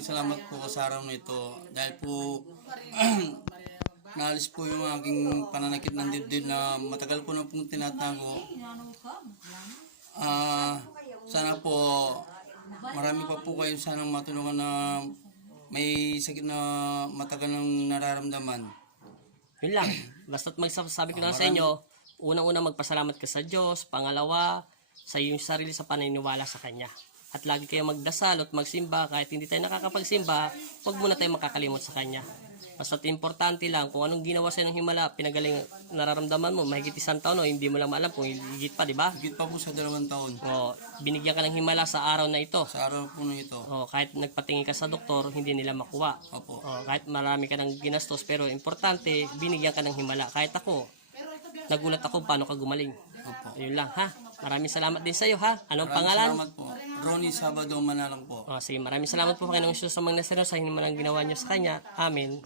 malaking salamat po sa araw na ito dahil po naalis po yung aking pananakit ng dibdib na matagal ko na pong tinatago. Sana po marami pa po kayo sanang matulungan na may sakit na matagal ng nararamdaman. Yun lang. Basta't magsasabi ko lang sa inyo, unang-una magpasalamat ka sa Diyos, pangalawa, sa iyong sarili sa paniniwala sa Kanya. At lagi kayo magdasal at magsimba, kahit hindi tayo nakakapagsimba, huwag muna tayo makakalimot sa Kanya. Basta't importante lang, kung anong ginawa sa'yo ng himala, pinagaling nararamdaman mo, mahigit 1 taon, no, hindi mo lang maalam kung higit pa, di ba? Higit pa po sa 2 taon. O, binigyan ka ng himala sa araw na ito. Sa araw po na ito. O, kahit nagpatingin ka sa doktor, hindi nila makuha. Opo. O, kahit marami ka ng ginastos, pero importante, binigyan ka ng himala. Kahit ako, nagulat ako paano ka gumaling. Opo. Ayun lang, ha? Maraming salamat din sa iyo, ha? Anong Maraming pangalan? salamat po. Ronnie Sabado Manalang po. O, sige, maraming salamat po Panginoong Jesus sa mga nasiro sa hinumalang ginawa niyo sa Kanya. Amen.